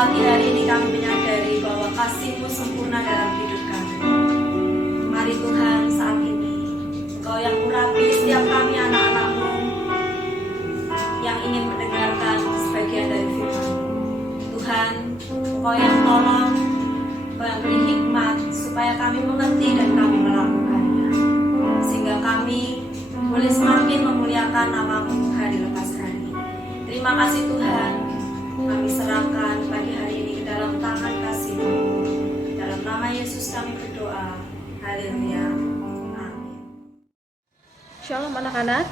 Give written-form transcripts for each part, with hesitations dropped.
pagi hari ini kami menyadari bahwa kasih-Mu sempurna dalam hidup kami. Mari Tuhan, saat ini Engkau yang urapi setiap kami anak-anak-Mu yang ingin mendengarkan sebagian dari firman. Tuhan, Engkau yang tolong, Engkau yang beri hikmat supaya kami mengerti dan kami melakukannya, sehingga kami boleh semakin memuliakan nama-Mu hari lepas hari. Terima kasih Tuhan, kami serahkan pagi hari ini ke dalam tangan kasih-Mu. Dalam nama Yesus kami berdoa. Haleluya. Amin. Shalom anak-anak,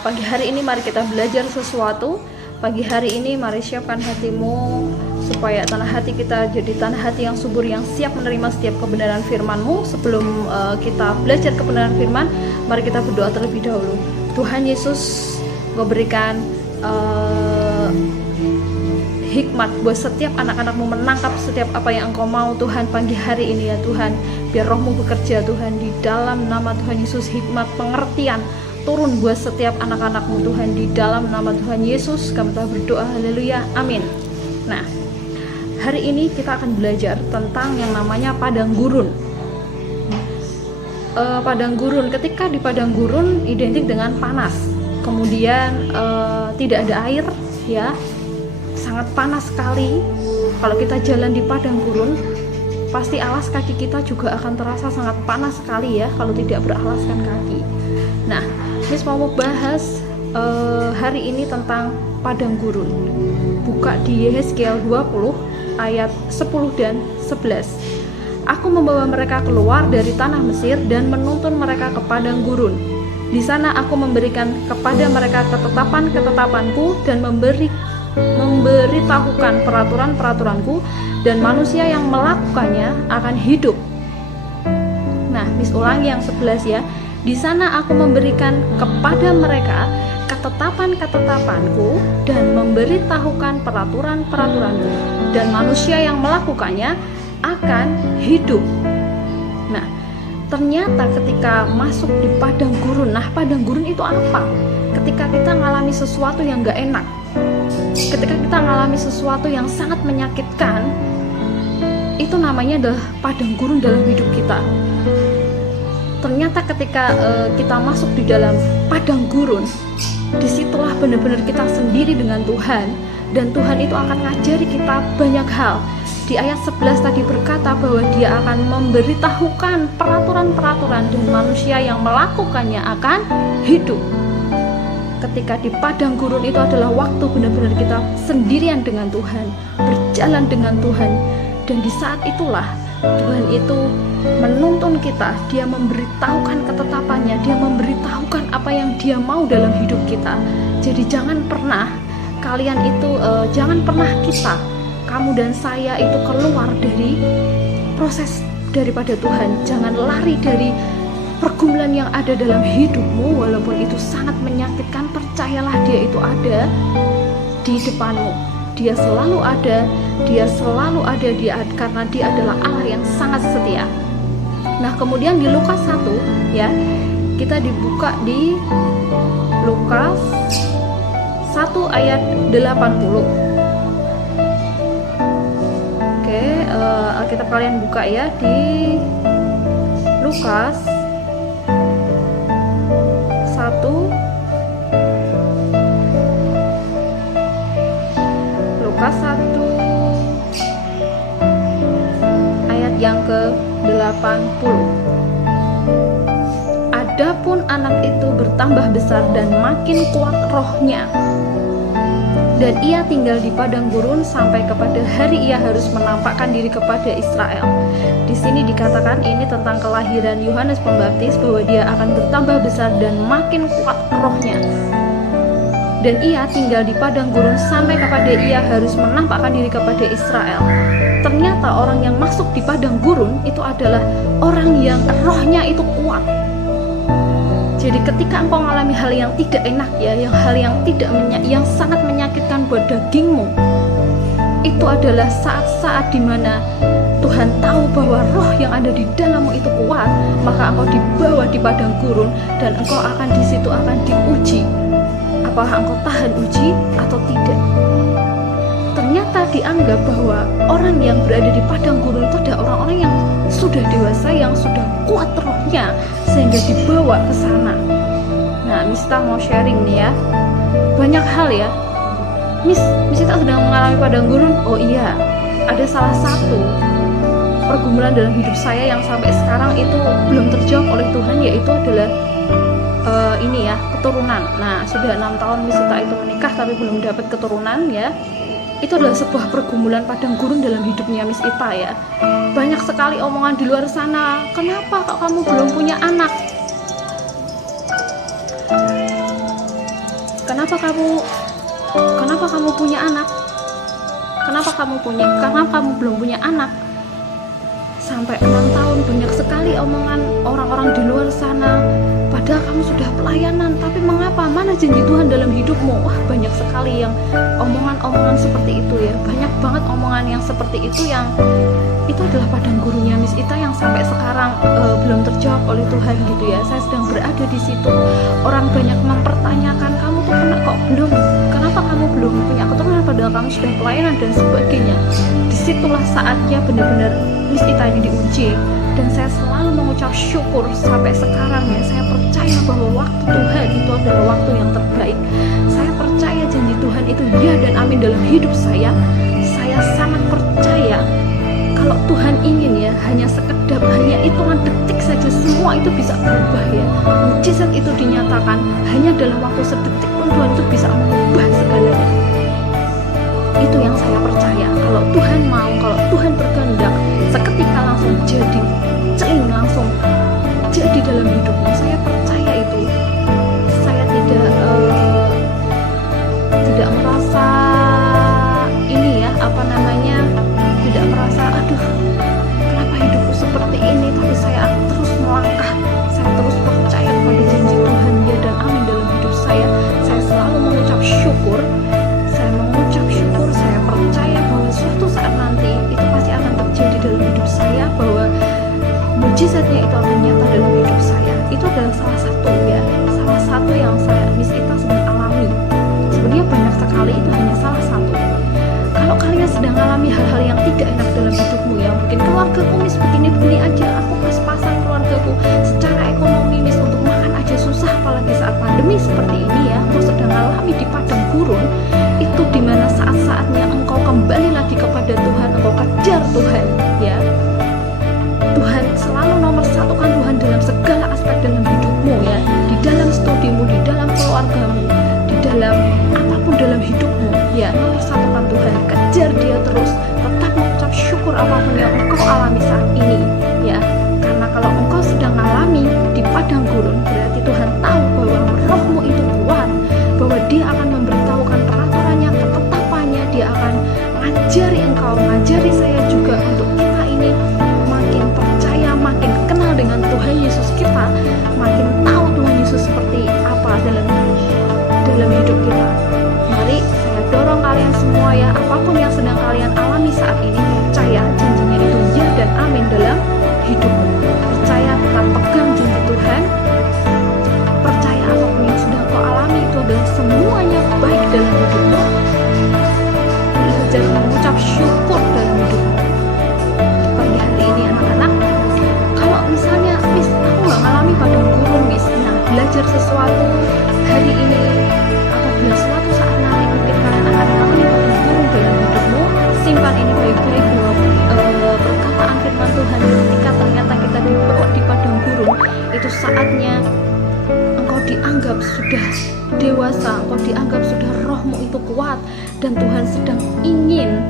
pagi hari ini mari kita belajar sesuatu. Pagi hari ini mari siapkan hatimu supaya tanah hati kita jadi tanah hati yang subur, yang siap menerima setiap kebenaran firman-Mu. Sebelum kita belajar kebenaran firman, mari kita berdoa terlebih dahulu. Tuhan Yesus, Engkau berikan hikmat buat setiap anak-anak-Mu menangkap setiap apa yang Engkau mau Tuhan pagi hari ini ya Tuhan. Biar Roh-Mu bekerja Tuhan, di dalam nama Tuhan Yesus. Hikmat pengertian turun buat setiap anak-anak-Mu Tuhan, di dalam nama Tuhan Yesus kami telah berdoa. Haleluya, amin. Nah, hari ini kita akan belajar tentang yang namanya padang gurun. Padang gurun, ketika di padang gurun identik dengan panas, kemudian tidak ada air ya, sangat panas sekali. Kalau kita jalan di padang gurun, pasti alas kaki kita juga akan terasa sangat panas sekali ya kalau tidak beralaskan kaki. Nah, Miss mau bahas hari ini tentang padang gurun. Buka di Yehezkiel 20 ayat 10 dan 11. Aku membawa mereka keluar dari tanah Mesir dan menuntun mereka ke padang gurun. Di sana aku memberikan kepada mereka ketetapan-ketetapanku dan memberitahukan peraturan-peraturanku, dan manusia yang melakukannya akan hidup. Nah, Miss ulangi yang 11 ya. Di sana aku memberikan kepada mereka ketetapan-ketetapanku dan memberitahukan peraturan-peraturanku, dan manusia yang melakukannya akan hidup. Nah, ternyata ketika masuk di padang gurun, nah padang gurun itu apa? Ketika kita ngalami sesuatu yang gak enak, ketika kita ngalami sesuatu yang sangat menyakitkan, itu namanya adalah padang gurun dalam hidup kita. Ternyata ketika kita masuk di dalam padang gurun, disitulah benar-benar kita sendiri dengan Tuhan, dan Tuhan itu akan ngajari kita banyak hal. Di ayat 11 tadi berkata bahwa Dia akan memberitahukan peraturan-peraturan, dan manusia yang melakukannya akan hidup. Ketika di padang gurun itu adalah waktu benar-benar kita sendirian dengan Tuhan, berjalan dengan Tuhan, dan di saat itulah Tuhan itu menuntun kita. Dia memberitahukan ketetapannya, Dia memberitahukan apa yang Dia mau dalam hidup kita. Jadi jangan pernah kalian itu jangan pernah kamu dan saya itu keluar dari proses daripada Tuhan. Jangan lari dari pergumulan yang ada dalam hidupmu, walaupun itu sangat menyakitkan. Percayalah Dia itu ada di depanmu. Dia selalu ada, karena Dia adalah Allah yang sangat setia. Nah, kemudian di Lukas 1 ya, kita dibuka di Lukas 1 ayat 80. Alkitab kalian buka ya di Lukas 1 ayat yang ke-80. Adapun anak itu bertambah besar dan makin kuat rohnya, dan ia tinggal di padang gurun sampai kepada hari ia harus menampakkan diri kepada Israel. Di sini dikatakan ini tentang kelahiran Yohanes Pembaptis, bahwa dia akan bertambah besar dan makin kuat rohnya. Dan ia tinggal di padang gurun sampai kepada ia harus menampakkan diri kepada Israel. Ternyata orang yang masuk di padang gurun itu adalah orang yang rohnya itu kuat. Jadi ketika engkau mengalami hal yang tidak enak ya, yang sangat menyakitkan buat dagingmu, itu adalah saat-saat dimana Tuhan tahu bahwa roh yang ada di dalammu itu kuat, maka engkau dibawa di padang gurun, dan engkau akan di situ akan diuji. Apakah engkau tahan uji atau tidak? Ternyata kita dianggap bahwa orang yang berada di padang gurun itu adalah orang-orang yang sudah dewasa, yang sudah kuat rohnya sehingga dibawa ke sana. Nah, Miss Ita mau sharing nih ya. Banyak hal ya. Miss Ita sedang mengalami padang gurun. Oh iya, ada salah satu pergumulan dalam hidup saya yang sampai sekarang itu belum terjawab oleh Tuhan, yaitu adalah ini ya, keturunan. Nah, sudah 6 tahun Miss Ita itu menikah tapi belum dapat keturunan ya. Itu adalah sebuah pergumulan padang gurun dalam hidupnya Miss Ita ya. Banyak sekali omongan di luar sana, kenapa kok kamu belum punya anak? Kenapa kamu punya anak? Kenapa kamu belum punya anak? Sampai 6 tahun banyak sekali omongan orang-orang di luar sana. Padahal kamu sudah pelayanan, tapi mengapa? Mana janji Tuhan dalam hidupmu? Wah, banyak sekali yang omongan-omongan seperti itu ya. Banyak banget omongan yang seperti itu, yang itu adalah padang gurunnya Miss Ita yang sampai sekarang belum terjawab oleh Tuhan gitu ya. Saya sedang berada di situ. Orang banyak mempertanyakan, kamu tuh kenapa kamu belum punya keturunan padahal kamu sudah pelayanan dan sebagainya. Disitulah saatnya benar-benar Miss Ita ini diuji, dan saya selalu mengucap syukur sampai sekarang ya. Saya percaya bahwa waktu Tuhan itu adalah waktu yang terbaik. Saya percaya janji Tuhan itu ya dan amin dalam hidup saya. Saya sangat percaya kalau Tuhan ingin ya, hanya sekedar, hanya hitungan detik saja semua itu bisa berubah ya. Mujizat itu dinyatakan hanya dalam waktu sedetik pun Tuhan itu bisa mengubah segalanya. Itu yang saya percaya. Kalau Tuhan mau, kalau Tuhan berkehendak, seketika langsung jadi, langsung jadi dalam hidupmu. Saya percaya itu. Saya tidak merasa ini ya, tidak merasa aduh kenapa hidupku seperti ini, tapi saya terus melangkah. Saya terus percaya pada janji Tuhan ya dan amin dalam hidup saya. Saya selalu mengucap syukur. Saya percaya bahwa suatu saat nanti itu pasti akan terjadi dalam hidup saya, bahwa mujizatnya itu akan nyata dalam hidup saya. Itu adalah salah satu yang Miss Ita sedang alami. Sebenarnya banyak sekali, itu hanya salah satu. Kalau kalian sedang alami hal-hal yang tidak enak dalam hidupmu ya, mungkin keluargaku Miss begini-begini aja, aku pas-pasan keluargaku secara ekonomi Miss untuk makan aja susah, apalagi saat pandemi seperti ini ya. Aku sedang alami di padang gurun. Itu dimana saat-saatnya engkau kembali lagi kepada Tuhan, engkau kejar Tuhan ya. Tuhan selalu nomor satukan Tuhan dalam segala aspek dalam hidupmu ya, di dalam studimu, di dalam keluargamu, di dalam apapun dalam hidupmu ya. Nomor satukan Tuhan, kejar dia terus, tetap mengucap syukur apapun yang engkau alami saat ini ya. Karena kalau engkau sedang alami di padang gurun, berarti Tuhan tahu bahwa rohmu itu kuat, bahwa dia akan memberitahukan peraturannya, ketetapannya. Dia akan mengajari engkau, mengajari saya juga, untuk kita ini makin percaya, makin kenal dengan Tuhan Yesus kita, makin tahu Tuhan Yesus seperti apa dalam hidup kita. Mari saya dorong kalian semua ya, apapun yang sedang kalian alami saat ini, percaya janjinya itu ya dan amin dalam hidupmu. Percaya, tetap pegang janji Tuhan. Percaya apapun yang sudah kau alami itu adalah semuanya baik dalam hidupmu. Belajar mengucap syukur dalam hidupmu. Pagi hari ini anak-anak, kalau misalnya Miss aku gak ngalami padang gurun Miss, nah belajar sesuatu hari ini, apabila suatu saat nanti mungkin kalian akan mengalami padang gurun dalam hidupmu, simpan ini baik-baik bahwa perkataan firman Tuhan ketika ternyata kita dibawa di padang gurun, itu saatnya engkau dianggap sudah dewasa, engkau dianggap sudah rohmu itu kuat, dan Tuhan sedang ingin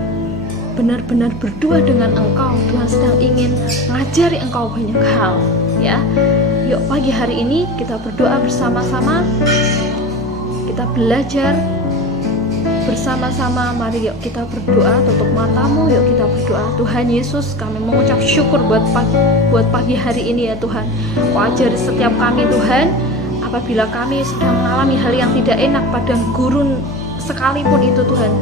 benar-benar berdua dengan engkau. Tuhan sedang ingin mengajari engkau banyak hal ya. Yuk pagi hari ini kita berdoa bersama-sama, kita belajar bersama-sama. Mari yuk kita berdoa, tutup matamu, yuk kita berdoa. Tuhan Yesus, kami mengucap syukur buat pagi hari ini ya Tuhan. Kau ajari setiap kami Tuhan, apabila kami sedang mengalami hal yang tidak enak, padang gurun sekalipun itu Tuhan,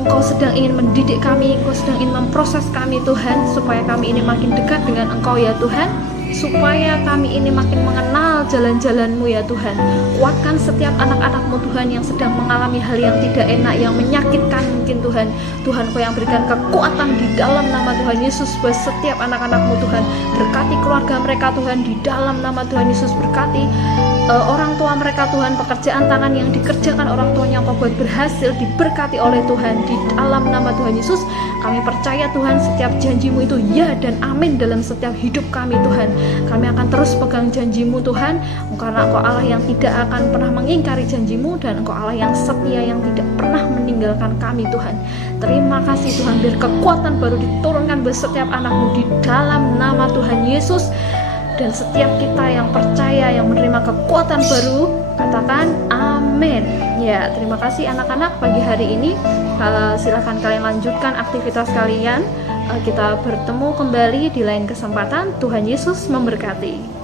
Engkau sedang ingin mendidik kami, Engkau sedang ingin memproses kami Tuhan, supaya kami ini makin dekat dengan Engkau ya Tuhan. supaya kami ini makin mengenal jalan-jalan-Mu ya Tuhan. Kuatkan setiap anak-anak-Mu Tuhan yang sedang mengalami hal yang tidak enak, yang menyakitkan mungkin Tuhan. Tuhan Kau yang berikan kekuatan di dalam nama Tuhan Yesus buat setiap anak-anak-Mu Tuhan. Berkati keluarga mereka Tuhan di dalam nama Tuhan Yesus. Berkati orang tua mereka Tuhan, pekerjaan tangan yang dikerjakan orang tuanya Kau buat berhasil, diberkati oleh Tuhan di dalam nama Tuhan Yesus. Kami percaya Tuhan setiap janji-Mu itu ya dan amin dalam setiap hidup kami Tuhan. Kami akan terus pegang janji-Mu Tuhan, karena Engkau Allah yang tidak akan pernah mengingkari janji-Mu, dan Engkau Allah yang setia yang tidak pernah meninggalkan kami Tuhan. Terima kasih Tuhan, biar kekuatan baru diturunkan buat setiap anak-Mu di dalam nama Tuhan Yesus. Dan setiap kita yang percaya, yang menerima kekuatan baru, katakan amin. Ya, terima kasih anak-anak pagi hari ini. Silakan kalian lanjutkan aktivitas kalian. Kita bertemu kembali di lain kesempatan. Tuhan Yesus memberkati.